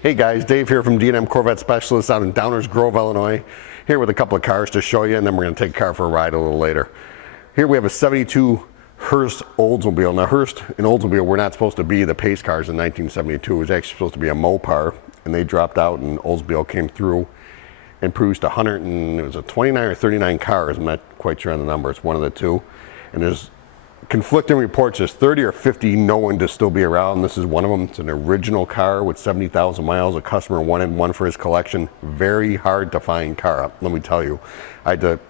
Hey guys, Dave here from D&M Corvette Specialists out in Downers Grove, Illinois. Here with a couple of cars to show you, and then we're going to take a car for a ride a little later. Here we have a 72 Hearst Oldsmobile. Now Hearst and Oldsmobile were not supposed to be the pace cars in 1972. It was actually supposed to be a Mopar, and they dropped out, and Oldsmobile came through and produced 29 or 39 cars. I'm not quite sure on the number. It's one of the two. And there's conflicting reports. There's 30 or 50 known to still be around. This is one of them. It's an original car with 70,000 miles. A customer wanted one for his collection. Very hard to find car, let me tell you. I had to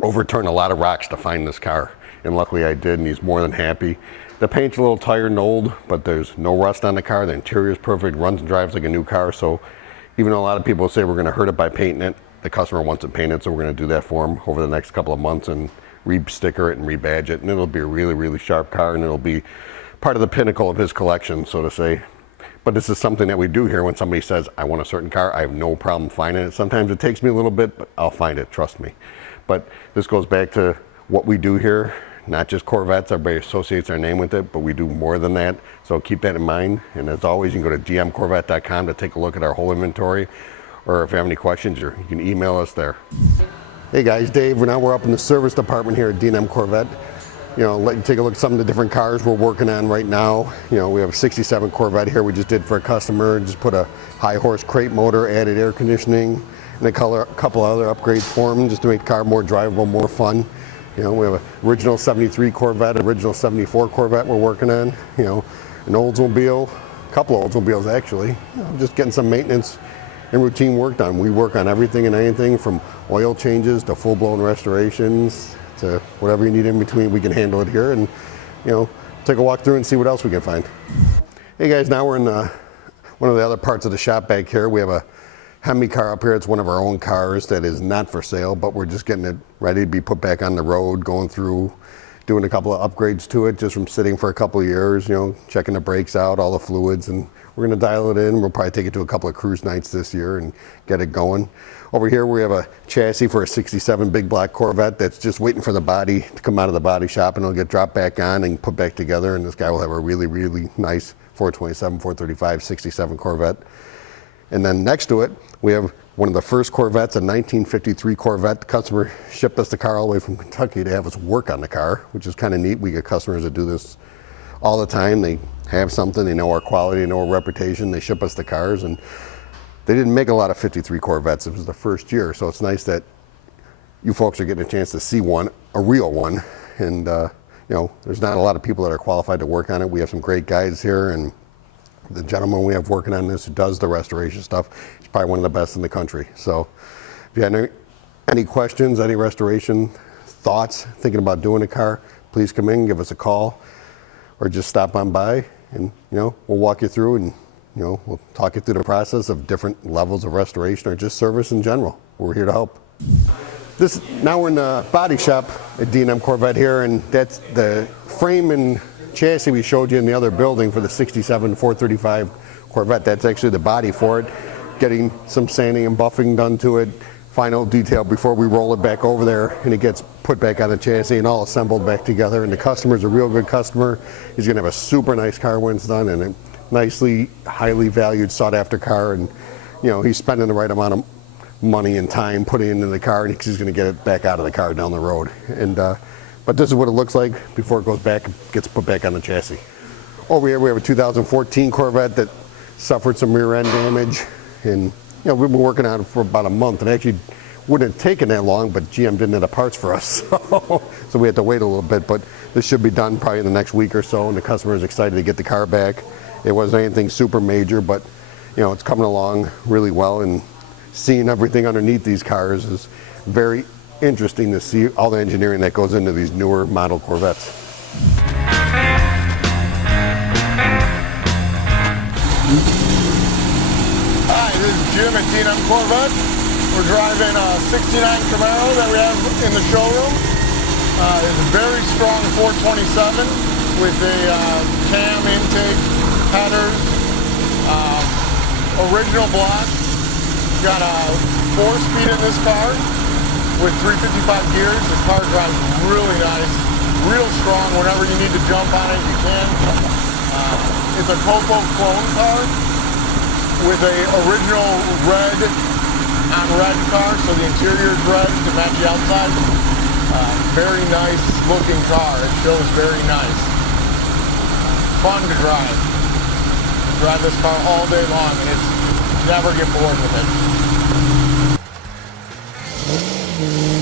overturn a lot of rocks to find this car, and luckily I did, and he's more than happy. The paint's a little tired and old, but there's no rust on the car. The interior is perfect, runs and drives like a new car. So even though a lot of people say we're going to hurt it by painting it, the customer wants it painted, so we're going to do that for him over the next couple of months and re-sticker it and rebadge it, and it'll be a really, really sharp car, and it'll be part of the pinnacle of his collection, so to say. But this is something that we do here. When somebody says, I want a certain car, I have no problem finding it. Sometimes it takes me a little bit, but I'll find it, trust me. But this goes back to what we do here, not just Corvettes. Everybody associates our name with it, but we do more than that, so keep that in mind. And as always, you can go to dmcorvette.com to take a look at our whole inventory, or if you have any questions, you can email us there. Hey guys, Dave. Now we're up in the service department here at D&M Corvette. Let you take a look at some of the different cars we're working on right now. We have a 67 Corvette here we just did for a customer. Just put a high horse crate motor, added air conditioning, and a couple other upgrades for them just to make the car more drivable, more fun. We have an original 73 Corvette, original 74 Corvette we're working on. An Oldsmobile, a couple of Oldsmobiles actually. Just getting some maintenance and routine work done. We work on everything and anything from oil changes to full-blown restorations to whatever you need in between. We can handle it here, and take a walk through and see what else we can find. Hey guys, now we're in one of the other parts of the shop back here. We have a Hemi car up here. It's one of our own cars that is not for sale, but we're just getting it ready to be put back on the road, going through, doing a couple of upgrades to it just from sitting for a couple of years, checking the brakes out, all the fluids, and we're going to dial it in. We'll probably take it to a couple of cruise nights this year and get it going. Over here we have a chassis for a 67 big black Corvette that's just waiting for the body to come out of the body shop, and it'll get dropped back on and put back together, and this guy will have a really, really nice 427, 435, 67 Corvette. And then next to it, we have one of the first Corvettes, a 1953 Corvette. The customer shipped us the car all the way from Kentucky to have us work on the car, which is kind of neat. We get customers that do this all the time. They have something, they know our quality, they know our reputation, they ship us the cars, and they didn't make a lot of 53 Corvettes. It was the first year, so it's nice that you folks are getting a chance to see one, a real one. And there's not a lot of people that are qualified to work on it. We have some great guys here, and the gentleman we have working on this who does the restoration stuff, he's probably one of the best in the country. So if you have any questions, any restoration thoughts, thinking about doing a car, please come in, give us a call, or just stop on by, and we'll walk you through, and we'll talk you through the process of different levels of restoration or just service in general. We're here to help. Now we're in the body shop at D&M Corvette here, and that's the frame and chassis we showed you in the other building for the 67 435 Corvette. That's actually the body for it. Getting some sanding and buffing done to it, final detail before we roll it back over there, and it gets put back on the chassis and all assembled back together. And the customer's a real good customer. He's gonna have a super nice car when it's done, and a nicely, highly valued, sought after car. And he's spending the right amount of money and time putting it into the car, and he's gonna get it back out of the car down the road. And but this is what it looks like before it goes back and gets put back on the chassis. Over here we have a 2014 Corvette that suffered some rear end damage, and we've been working on it for about a month, and actually wouldn't have taken that long, but GM didn't have the parts for us, so we had to wait a little bit. But this should be done probably in the next week or so, and the customer is excited to get the car back. It wasn't anything super major, but it's coming along really well, and seeing everything underneath these cars is very interesting to see all the engineering that goes into these newer model Corvettes. Hi, this is Jim at D&M Corvette. We're driving a 69 Camaro that we have in the showroom. It's a very strong 427 with a cam intake, headers, original block. Got a 4-speed in this car with 355 gears. The car drives really nice, real strong. Whenever you need to jump on it, you can. It's a Copo clone car. with a original red on red car, so the interior is red to match the outside. Very nice looking car. It feels very nice. Fun to drive. Drive this car all day long, and it's never get bored with it.